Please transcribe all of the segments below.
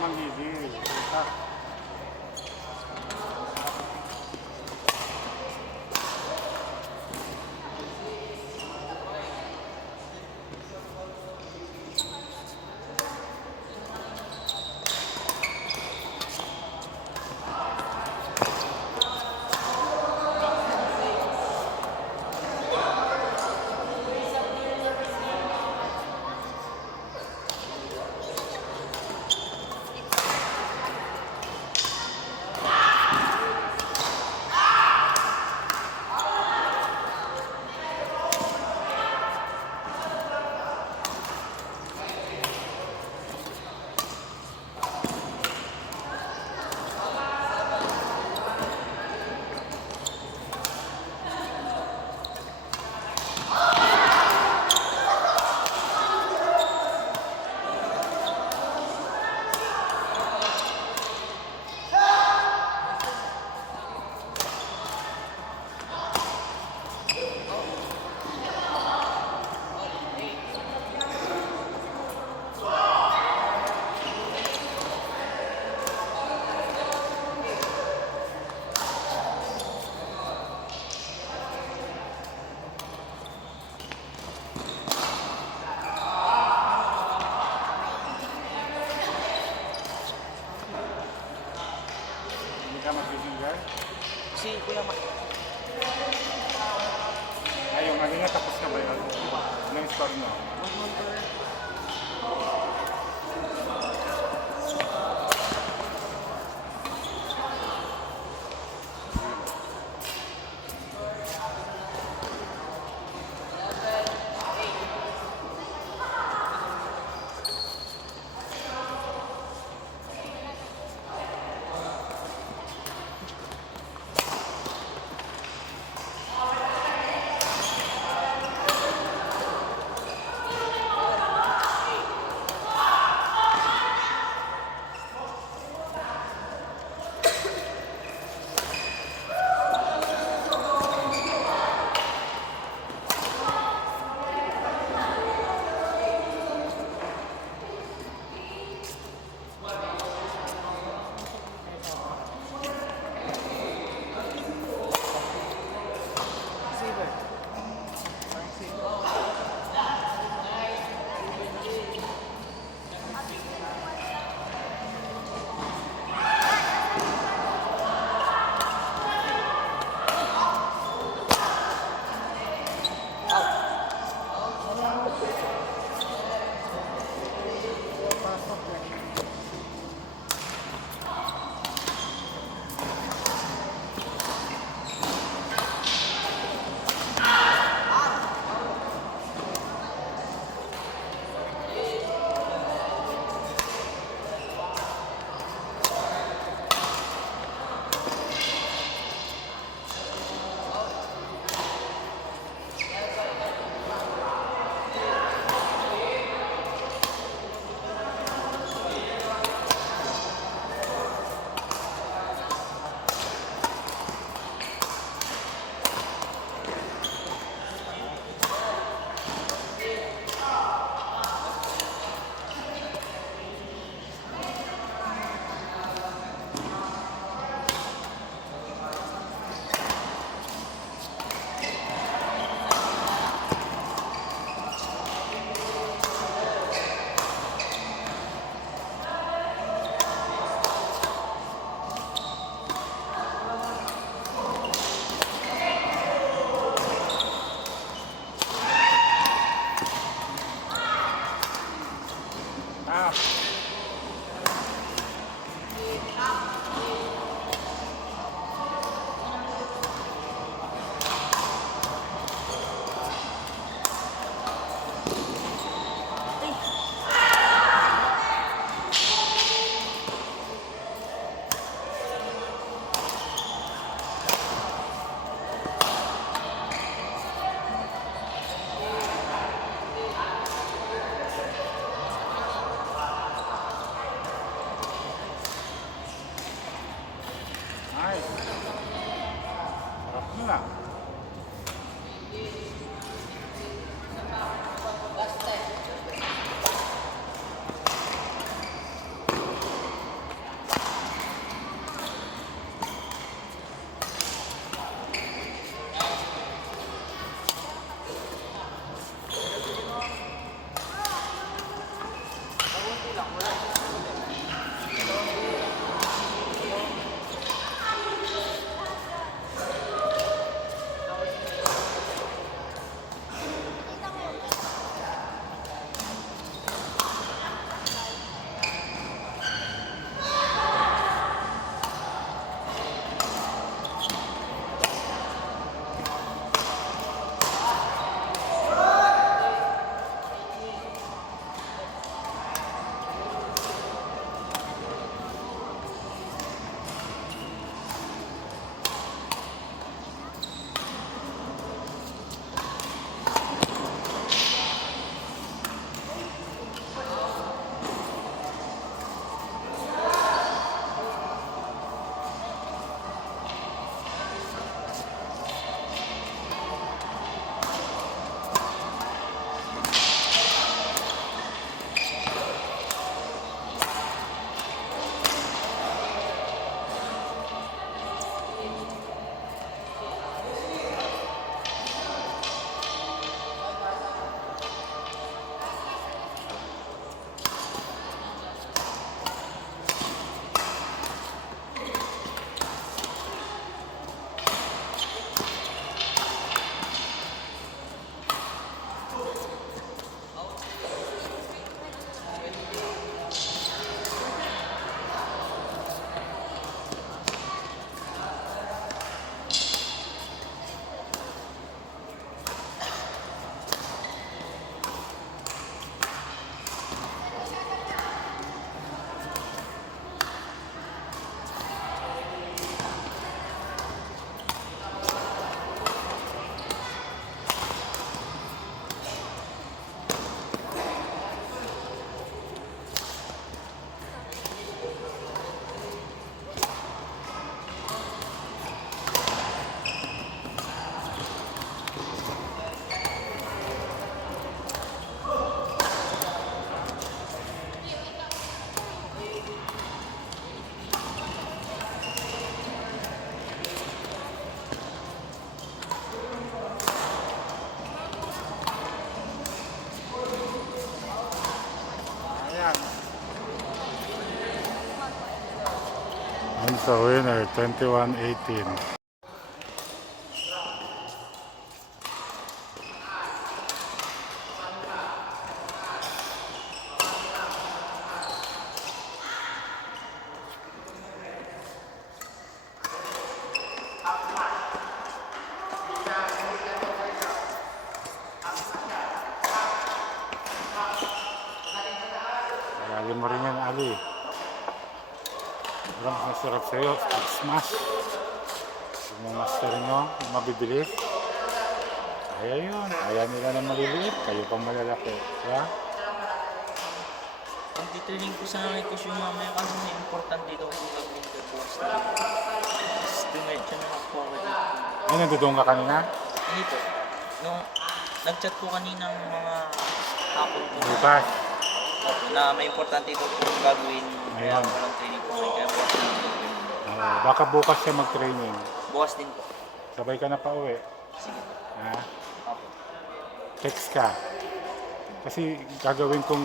manggigil. Hindi ka mag-finger? Si Kuya Ma. Ay, yung kanina tapos na ba yun? Anong score mo? 1-1 per. So winner, 21-18. Lagi mo rin yan, Ali. Parang masarap sa'yo. Smash. Kung master nyo, mabibilis. Kaya yun. Kaya nila na maliliit. Kayo pang malalaki. Diba? Ang titrilling ko sa nanay ko siya mamaya kasi may importante daw kung gagawin ko bukas na. Estimate siya na ako dito. Ay, nandudong ka kanina? Hindi po. Nung nag-chat ko kanina ng mga hapon ko Bukas. na may importante daw kung gagawin. Kaya Ayan. walang training ko ngayon. Kaya bukas na gagawin. Baka bukas siya mag-training. Bukas din po. Sabay ka na pa uwi. Sige. Ha? Apo. Text ka. Kasi gagawin kong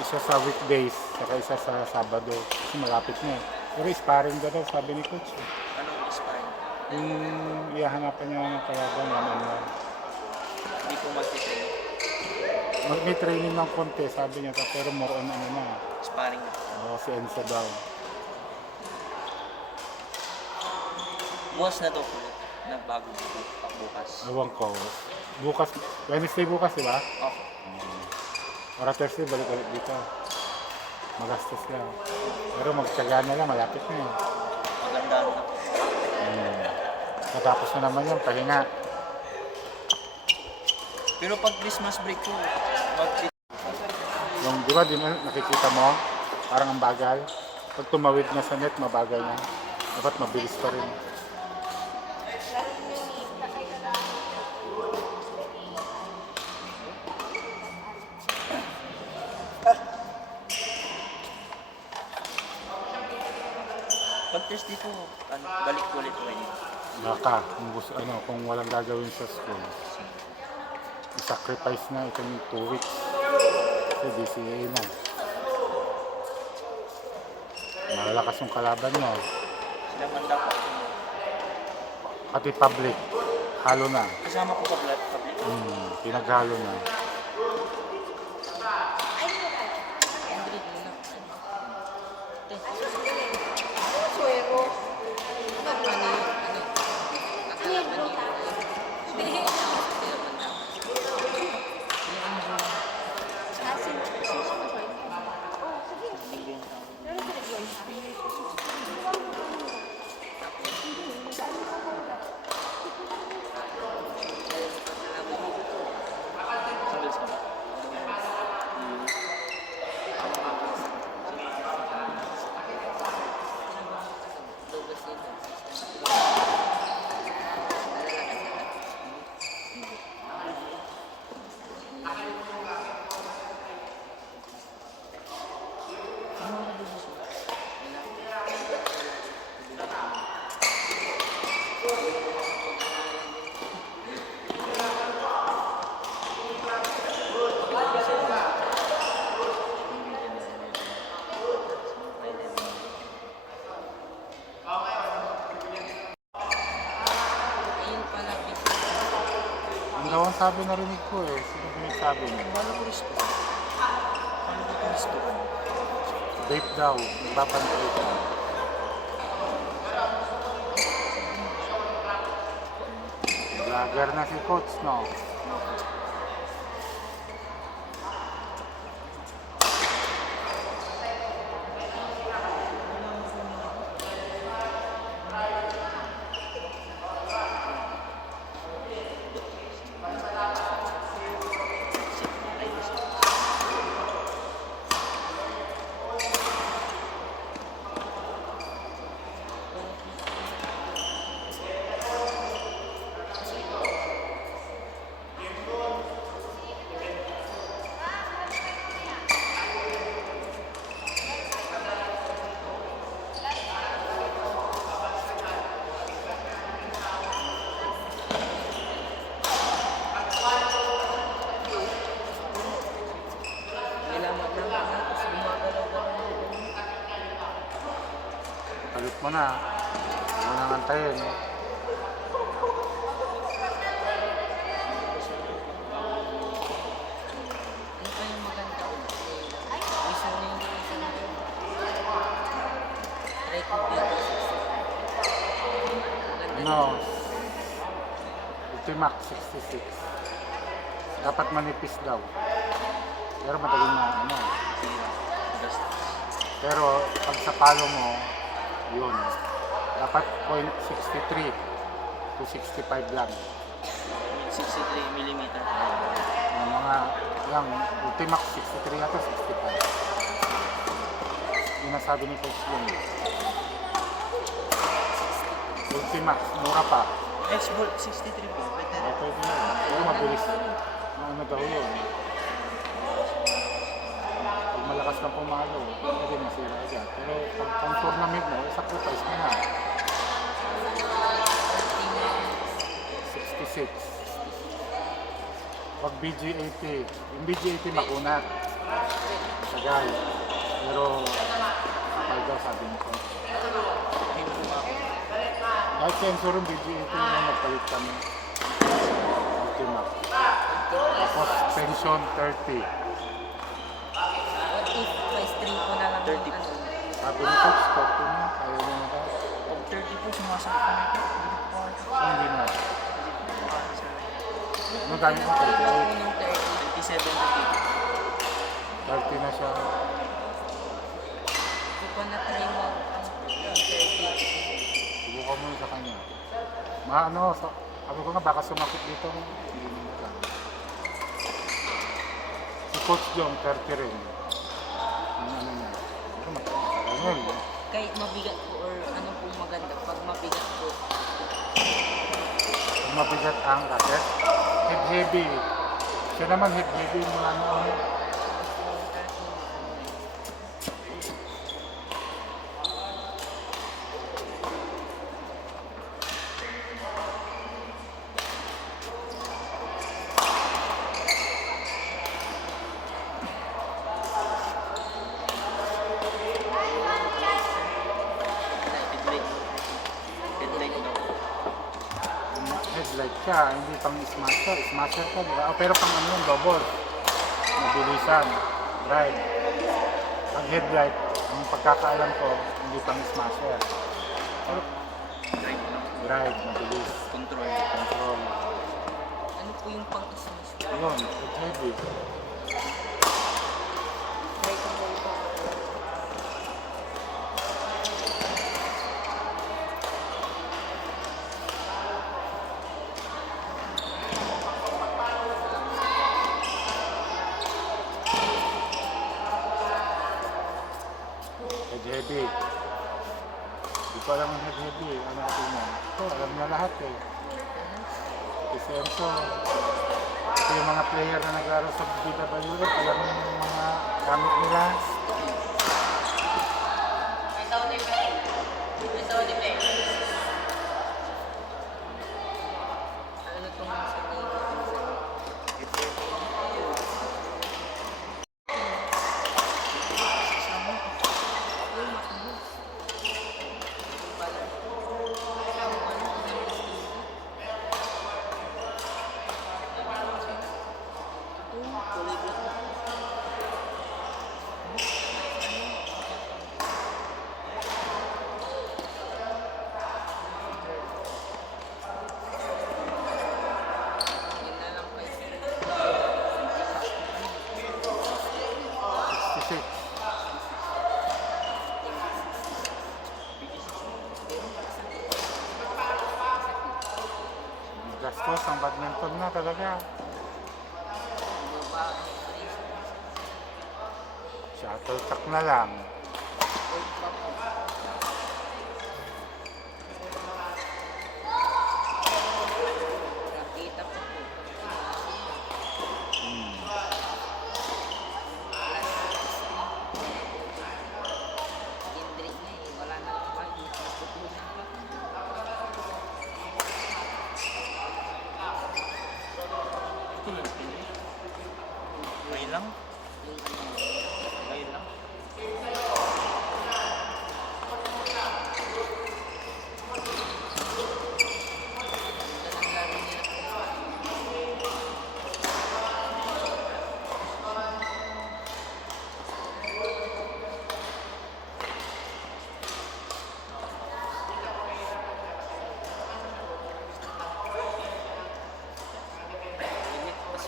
isa sa weekdays, saka isa sa Sabado. Kasi malapit na eh. Pero sparring ka daw, sabi ni Coach. Anong sparring? Yung ihahanapan niya ng kalaban, ano. Hindi po mag-training. May training ng konti, sabi niya, pero more on ano na. Sparring na. Si Enzo daw. Bukas na daw po. Nagbago bukas. Ewan ko. Bukas, Wednesday bukas, di ba? Okay. Para Thursday, balik-balik dito. Magastos lang. Pero magtyaga na lang, malapit na eh. Magandaan na po. Matapos na naman yun, pahinga. Pero pag Christmas break ko, Yung, di ba, nakikita mo, parang ang bagal. Pag tumawid na sa net, mabagal na. Dapat mabilis pa rin. pag Thursday po, balik ko ulit training. Baka, kung walang gagawin sa school. I-sacrifice na itong 2 weeks. Kasi DCA na. Malalakas yung kalaban mo. Sila man dapat. Pati public, halo na. Kasama ko sa public. Pinaghalo na. Singles ka ba? Ang daw ang sabi narinig ko eh. Sino ba yung sabi niya? Paano ko gusto? Paano ko gusto? Vape daw. Nagpapantay ka. Vlogger na si Coach, no? mo na. Huwag mo nang antayin. Ano pa yung maganda? Isa na yung isa na yun. Try ko dito. Maganda Ano? Ultimax 66. Dapat manipis daw. Pero madaling na ano. Sira. Gastos. Pero pag sa palo mo, yun. Dapat 0.63 to 65 lang. 63 mm. Yung mga, yung Ultimax 63 ata 65. Yung nasabi ni Coach yun. Ultimax, mura pa. X-Bolt 63 po. Pwede rin. Okay na yun. Pero mabilis. Ano daw yun. Pag malakas kang pumalo, pwede masira agad. Pero pag pang tournament mo, sacrifice mo na. 66. Pag BG80, yung BG80 makunat. Sagal. Pero kapal daw sabi ni Coach. Ayun po ako. Kahit sensor yung BG80 yung nagpalit kami. Ultimax. Tapos pension 30. What if may stream ko na lang 30 yung po. Sabi ni Coach, 30 na. Ayaw mo na daw. Pag 30 po, sumasakit kami po. Hindi po ako. So, hindi na. Hindi po ako sa Ano dahil mo Ano 30? yung unang 30? 27 to 30 na siya. Hindi ko na try mo yung 30. Subukan mo yun sa kanya. Maano, sabi ko nga baka sumakit dito. Hindi mo na lang. Si Coach Jong, 30 rin. Yung ano niya. Pero matagal yun. Kahit mabigat po or ano pong maganda pag mabigat po. Kung mabigat ang racket, head heavy. Siya naman head heavy yung mga ano. headlight. Headlight daw. Headlight ka, hindi pang smasher. Smasher ka, di ba? Oh, pero pang ano yun, double. Mabilisan. Right. Ang headlight, ang pagkakaalam ko, hindi pang smasher. Pero Drive lang. drive, mabilis. Control. Control. Ano po yung pang-ismas po? Yun, head heavy. Try ko po ito. Head heavy. Di ko alam ang head heavy. Ano natin yan? Ito, alam niya lahat eh. Kasi Enzo, ito yung mga player na nag-aaral sa BWF, alam mo yung mga gamit nila. Ano itong sa table? Yung matubos. Yung pala. Yung ano, kulay black. Yun na lang pa yun. 66. Gastos ang badminton na talaga. Baba. Shuttlecock na lang. Old pa po. Nakita po po. Hmm. Wala na ang screen. Indri na eh. Wala na ang pag. Natutunan pa. Ito lang. Okay lang. Yung ano. Okay lang. laro nila. Init pas.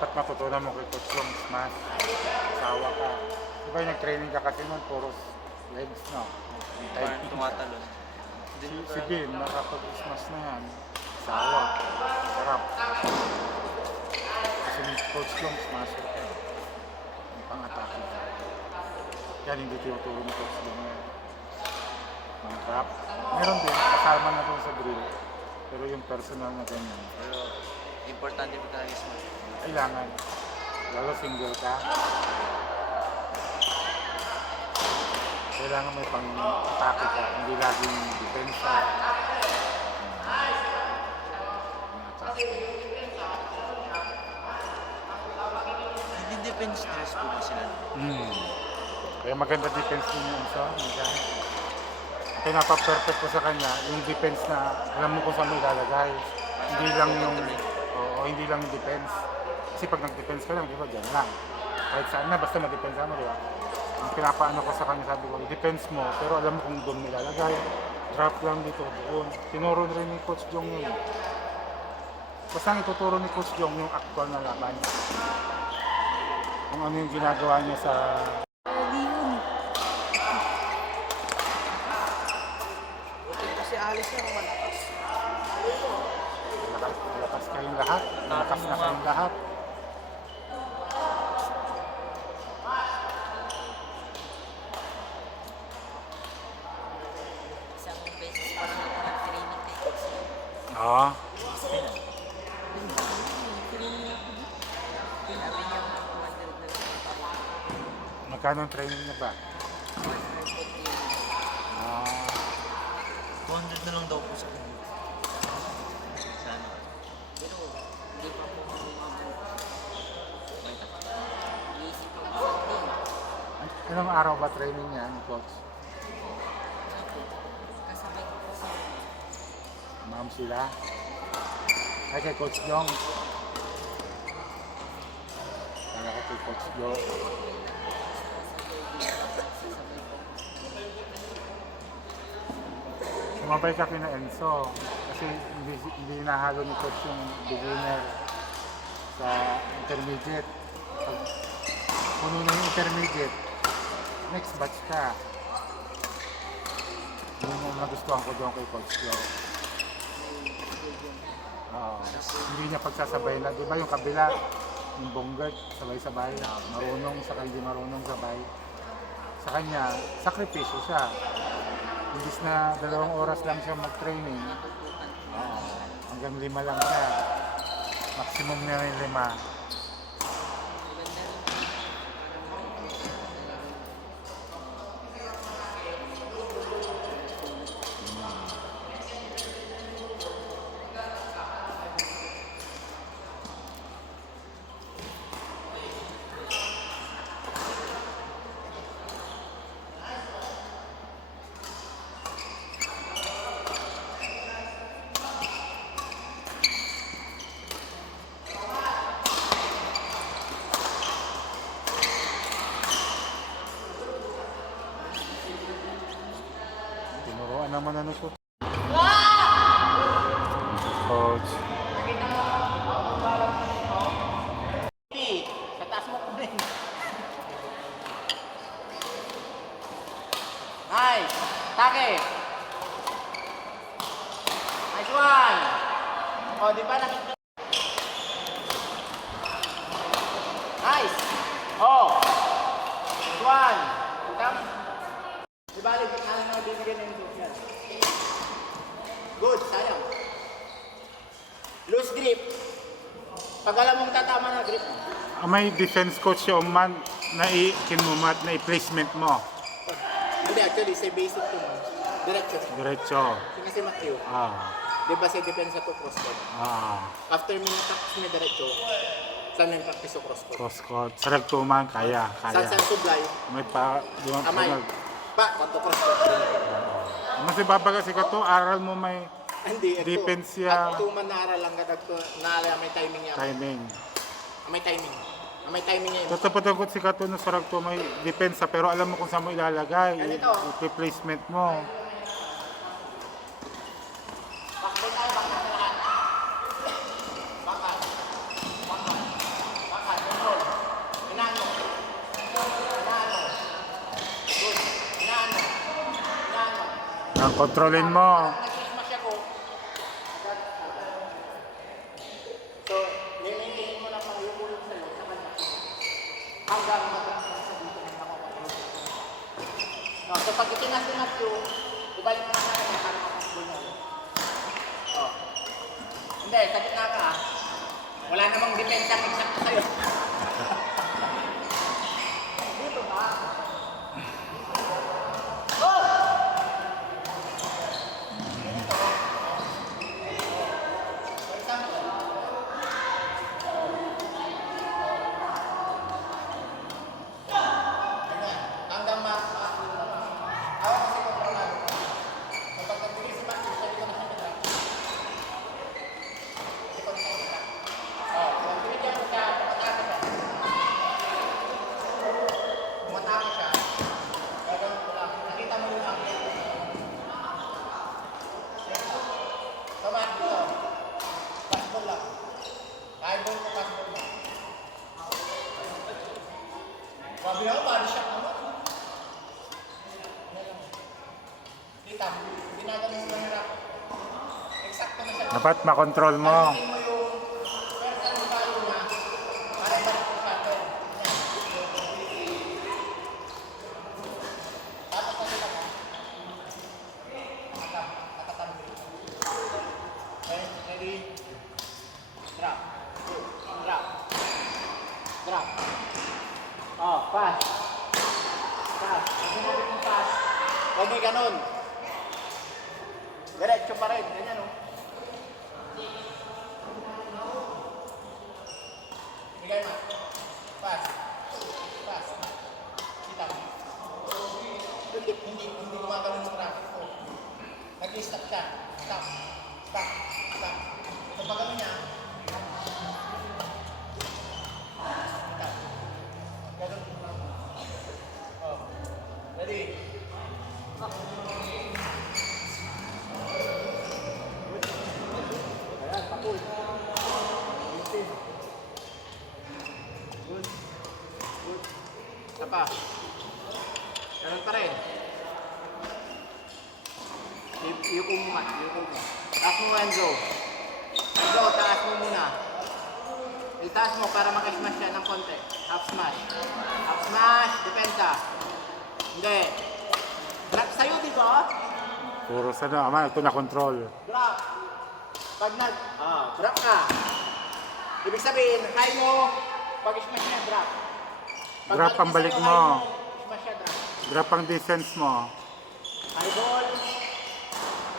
Dapat matutunan mo kay Coach Long smash. Sawa ka. Di ba yung nag-training ka kasi nun, puro legs, no? Parang tumatalon. Si Ben, nakapag-smash na yan. Sawa. Sarap. Kasi yung Coach Long smasher ka. Yung pang-atake ka. Yan hindi tinuturo ni Coach Long yan. Ang trap. Meron din, kasama na doon sa drill. Pero yung personal na ganyan, Pero importante pa talaga sa mga. kailangan. Lalo single ka. Kailangan may pang-atake ka. Hindi laging depensa. Nagdi-defense stress po ba sila? Kaya maganda defense din yung isa. Minsan. Pinapa-perfect ko sa kanya yung defense na alam mo kung saan mo ilalagay. Hindi lang yung hindi lang yung defense. Kasi pag nag-defense ka lang, di ba, dyan lang. Kahit saan na, basta ma-defense mo, di ba? Ang pinapaano ko sa kanya, sabi ko, i-defense mo, pero alam mo kung doon mo ilalagay. Drop lang dito, doon. Tinuro rin ni Coach Jong yun. Basta ang ituturo ni Coach Jong yung actual na laban. Kung ano yung ginagawa niya sa Kasi alis na malakas. lakas kayong lahat. Lakas na kayong lahat. Isang beses pa lang ako nag-training kay Coach. Oo. Sabi niya 100 na lang ako. Magkano ang training na ba? 140. 200 na lang daw po sa kanya. Sana. Pero hindi pa po ako umabot. Iisip ko pa din. Anong araw ba training niya ni Coach? Kasabay ko po sa Ma'am sila? Ay kay Coach Jong. Kala ko kay Coach Jong. Sumabay ka kina Enzo. Kasi hindi nahalo ni Coach yung beginner sa intermediate. Pag puno na yung intermediate, next batch ka. Yun yung nagustuhan ko doon kay Coach Jong. Oo. Hindi niya pagsasabay na, di ba yung kabila, yung bonggert, sabay-sabay, marunong, saka hindi marunong sabay. Sa kanya, sakripisyo siya. Imbis na 2 oras lang siya mag-training, hanggang 5 lang siya. Maximum na rin 5. Tinuruan naman ano to. Coach. Sa taas mo po rin. Nice! Take! Nice one! O, di ba nakita? Nice! Oh! Nice one! Come. Di ba, alam na bibigyan ng social. Good, sayang. Loose grip. Pag alam mong tatama na grip mo. May defense coach yung man na kinumat na i-placement mo. Hindi, actually, sa basic to mo. Diretso. Diretso. Kasi Matthew, di ba sa depensa to cross court? After mo na-practice mo diretso, saan yung practice o cross court? Cross court. Sarag tuman, kaya. Saan sublay? May pa, di ba? Amay. Kwanto cross court? Mas ibabaga si Kato, aral mo may Hindi, ito. defense siya. At tuman naaral lang ka, naaral may timing niya. Timing. May timing. May timing niya. Tatapatakot si Kato na sarag to may depensa pero alam mo kung saan mo ilalagay. Ganito. I-placement mo. Bakit tayo, bakit na lahat? Bakit? Control. Inano. Good. Inano. Ang kontrolin mo. Nag-smash ako. So, nilingin mo lang ang yung sa'yo sa kanya. Hanggang mag-transfer sa dito ng makakontrol. No, so pag itingas-tingas yung, ibalik mo na sa kanya para makasbol mo. Oh. Hindi, sa gitna ka. Wala namang depensa exact sa'yo. Dito ba? Oh! For example, hanggang awak kasi kontrolado ka. Kapag nagbigay si Matthew, pwede ko na siya nag-drop. Pwede ko na siya nag-drop. Kung binigyan mo siya, pumatake siya. Pumatake siya. Gagawin ko lang. Nakita mo yung angle. So, Matthew, fastball lang. Highball ko, fastball lang. Sabi ako, body shot naman. Kita, ginagano mo lang hirap. Eksakto na siya. Dapat makontrol mo. Tingin mo yung personal ng value niya para ibalik ko sa atin. Tapos na sila mo. Nakatatambi. Okay, ready? Drop. Drop. Drop. Oh, pass. Pass. Hindi mo yung pass. Huwag may ganun. Diretso pa rin. Ganyan, oh. Bigay mo. Pass. Pass. Kita mo. Hindi gumagano ng traffic ko. Nag-i-stop siya. Stop. Stop. Stop. So pag ano niya, kita. Ganun. Oh. Ready? Ayan, pakul. Good. Good. Isa pa. Ganun pa rin. Yuko mo man. Yuko mo. Taas mo, Enzo. Enzo, taas mo muna. Itaas mo para maka-smash siya ng konti. Half smash. Half smash. Depensa. Hindi. Drop sa'yo, di ba? Puro sa naman, ito na control. Drop. Pag drop ka. Ibig sabihin, high mo, pag smash niya, drop. Pag Drop ang balik sa'yo, mo. high smash siya, drop. Drop ang defense mo. High ball.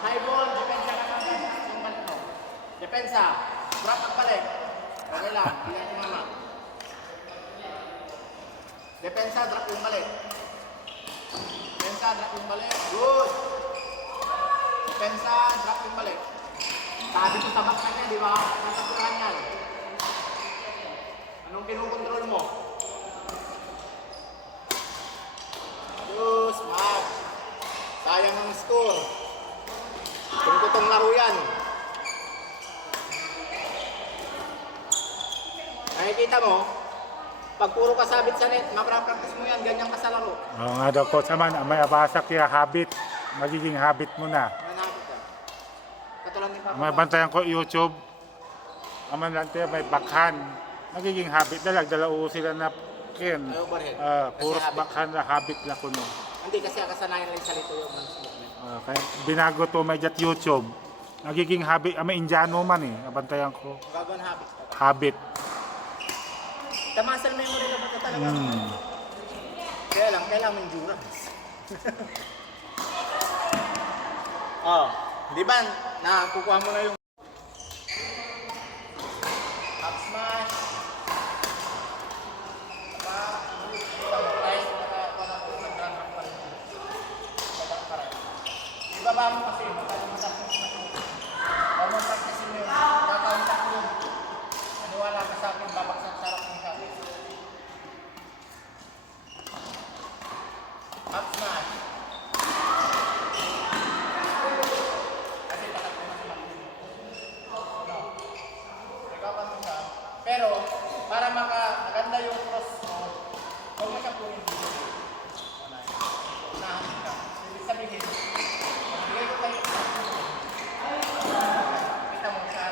High ball, depensa ka ng ganito. Depensa. Drop ang balik. Okay lang, hindi lang tumama. Depensa, drop yung balik. Depensa, drop yung balik. Good. Depensa, drop yung balik. Sabi ko sa baksan niya, di ba? Nasasurahan yan. Anong kinukontrol mo? Diyos, Mac. Sayang ang score. Tungkotong laro yan. Nakikita mo, pag puro kasabit sa net, maprapractice mo yan, ganyan ka sa laro. Oo nga daw, coach naman, may abasak kaya habit. Magiging habit mo na. Nanakit ka. Katulad ni Papa. May bantayan ko YouTube. Aman lang tayo, may backhand. Magiging habit na lang, dala sila na kin. Ay, overhead. Kasi Puros habit. backhand na habit na kuno. Hindi kasi kasanayan lang sa lito yung balance movement. Kaya binago to medyo at YouTube. Nagiging habit, may Indiano man eh. Nabantayan ko. Gagawin habits ka. Habit. The muscle memory naman ka talaga. Kaya lang, kailangan mo endurance. Oh, di ba? Nakukuha mo na yung up smash. Ibaba mo kasi, magkalimutan mo sa ako. Huwag mo practice mo yun. Kakauntak mo. Maniwala ka sa akin, babaksak sarap mo sa akin. Up smash. Kasi takat mo na sa makina. No. Ikaw mo siya. Pero, para maganda yung cross mo, huwag mo siya punin dito. Unahan ka. Ibig sabihin, magbigay ko kayo sa kita mo siya.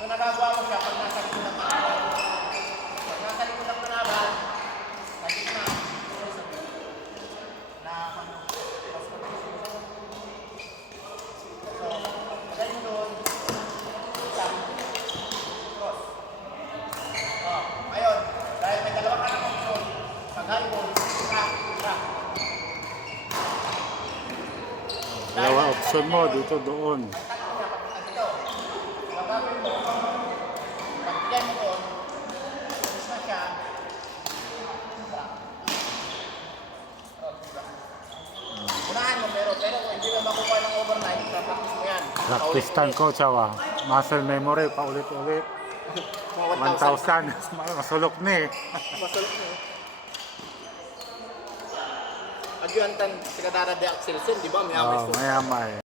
So nagagawa mo siya pag nasa likod ng panabal. Pag nasa likod ng panabal, naging na, so, lagay mo doon, isang, cross. Oh, ayun, dahil may dalawa ka ng option, pag high ball, crack. Dalawa option mo dito doon. Dito, gagawin mo, pagbigyan mo doon, alis na siya, unahan mo, pero kung hindi mo makukuha ng overnight, practice mo yan. Practice time ko, Chawa. Muscle memory, paulit-ulit. Mga 1,000. Masulok ni eh. Masulok mo. Agyuantan, Secretary de Axelsen, di ba? May Oh, mayama eh.